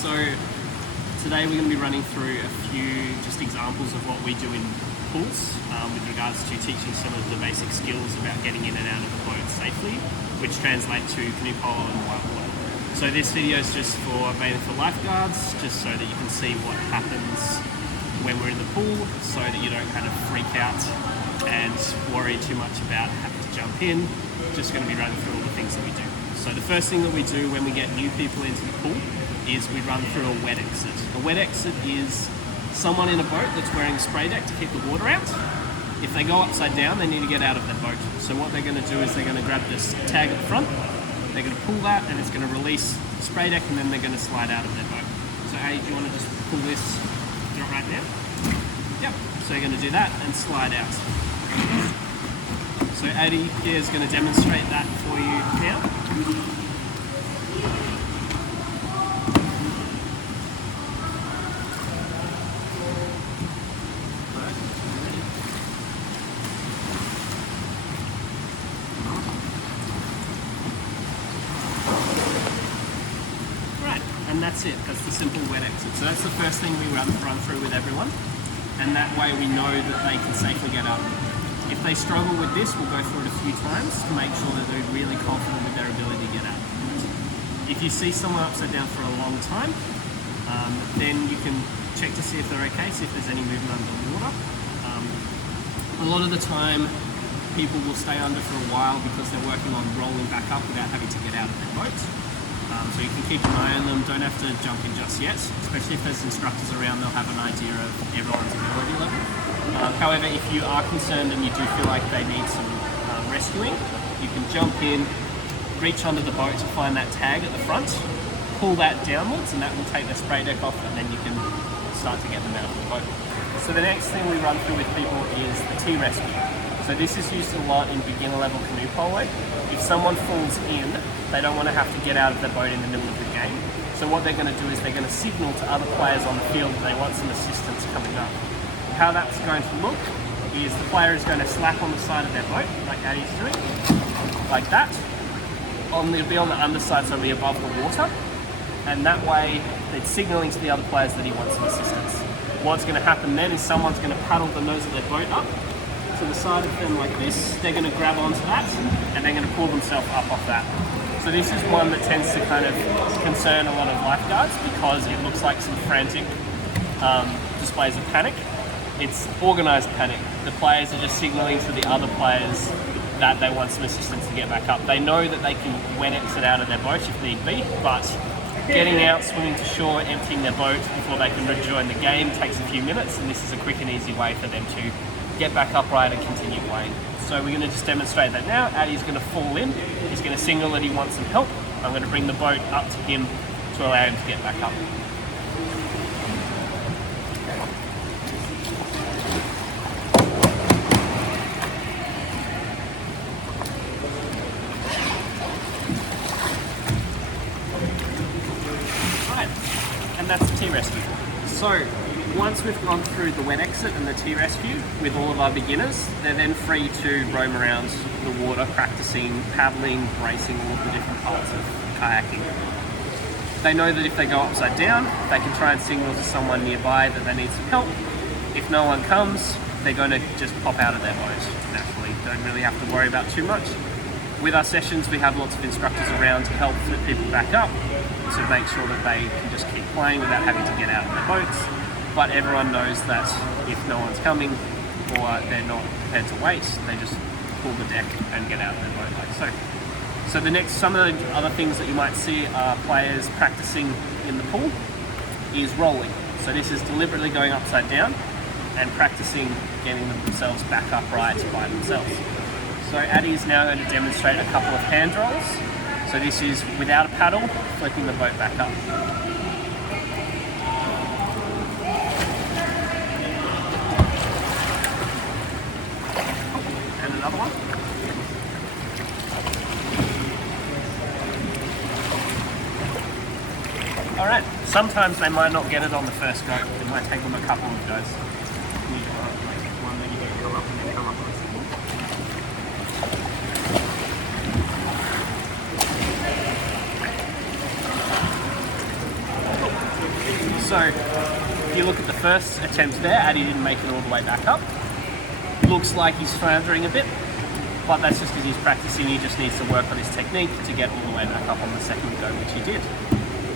So today we're going to be running through a few just examples of what we do in pools with regards to teaching some of the basic skills about getting in and out of the boat safely, which translate to canoe polo and whitewater. So this video is just mainly for lifeguards, just so that you can see what happens when we're in the pool, so that you don't kind of freak out and worry too much about having to jump in. Just going to be running through all the things that we do. So the first thing that we do when we get new people into the pool is we run through a wet exit. A wet exit is someone in a boat that's wearing a spray deck to keep the water out. If they go upside down, they need to get out of their boat. So what they're going to do is they're going to grab this tag at the front, they're going to pull that, and it's going to release the spray deck, and then they're going to slide out of their boat. So Addie, do you want to just pull this, do it right now? Yep. So you're going to do that and slide out. So Addie here is going to demonstrate that for you now. And that's it, that's the simple wet exit. So that's the first thing we run through with everyone, and that way we know that they can safely get out. If they struggle with this, we'll go through it a few times to make sure that they're really confident with their ability to get out. If you see someone upside down for a long time, then you can check to see if they're okay, see if there's any movement under the water. A lot of the time, people will stay under for a while because they're working on rolling back up without having to get out of their boat. So you can keep an eye on them, don't have to jump in just yet, especially if there's instructors around, they'll have an idea of everyone's ability level. However, if you are concerned and you do feel like they need some rescuing, you can jump in, reach under the boat to find that tag at the front, pull that downwards, and that will take the spray deck off, and then you can start to get them out of the boat. So the next thing we run through with people is the T-rescue. So this is used a lot in beginner level canoe polo. If someone falls in, they don't want to have to get out of their boat in the middle of the game. So what they're going to do is they're going to signal to other players on the field that they want some assistance coming up. How that's going to look is the player is going to slap on the side of their boat, like Addie's doing, like that. It'll be on the underside, so it'll be above the water. And that way, it's signaling to the other players that he wants some assistance. What's going to happen then is someone's going to paddle the nose of their boat up to the side of them like this. They're going to grab onto that, and they're going to pull themselves up off that. So this is one that tends to kind of concern a lot of lifeguards because it looks like some frantic displays of panic. It's organised panic. The players are just signalling to the other players that they want some assistance to get back up. They know that they can wet exit out of their boat if need be, but getting out, swimming to shore, emptying their boat before they can rejoin the game takes a few minutes, and this is a quick and easy way for them to get back upright and continue playing. So we're going to just demonstrate that now. Addie's going to fall in. He's going to signal that he wants some help. I'm going to bring the boat up to him to allow him to get back up. Right, and that's the T-rescue. So once we've gone through the wet exit and the T-rescue with all of our beginners, they're then free to roam around the water, practicing paddling, racing, all of the different parts of kayaking. They know that if they go upside down, they can try and signal to someone nearby that they need some help. If no one comes, they're going to just pop out of their boat naturally. Don't really have to worry about too much. With our sessions, we have lots of instructors around to help flip people back up, to make sure that they can just keep playing without having to get out of their boats. But everyone knows that if no one's coming or they're not prepared to wait, they just pull the deck and get out of their boat like so. So some of the other things that you might see are players practicing in the pool is rolling. So this is deliberately going upside down and practicing getting themselves back upright by themselves. So Addie is now going to demonstrate a couple of hand rolls. So this is without a paddle, flipping the boat back up. Another one. Alright, sometimes they might not get it on the first go. It might take them a couple of goes. One, then you go up and then come up on the second. So if you look at the first attempt there, Addy didn't make it all the way back up. Looks like he's floundering a bit, but that's just because he's practicing. He just needs to work on his technique to get all the way back up on the second go, which he did.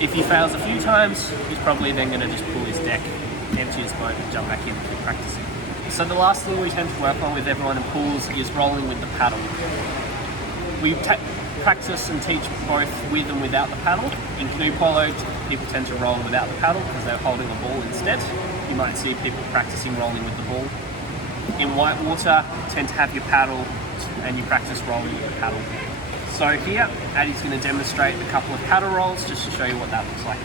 If he fails a few times, he's probably then going to just pull his deck, empty his boat and jump back in and keep practicing. So the last thing we tend to work on with everyone in pools is rolling with the paddle. We practice and teach both with and without the paddle. In canoe polo, people tend to roll without the paddle because they're holding a ball instead. You might see people practicing rolling with the ball. In white water, you tend to have your paddle and you practice rolling with the paddle. So here, Addy's going to demonstrate a couple of paddle rolls just to show you what that looks like.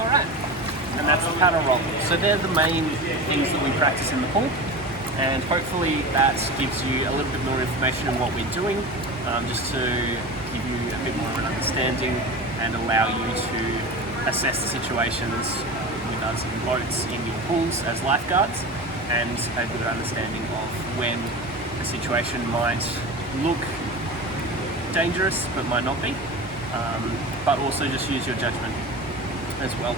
Alright, and that's the paddle roll. So they're the main things that we practice in the pool, and hopefully that gives you a little bit more information on what we're doing, just to give you a bit more of an understanding and allow you to assess the situations with us in boats in your pools as lifeguards, and a good understanding of when a situation might look dangerous but might not be, but also just use your judgment as well.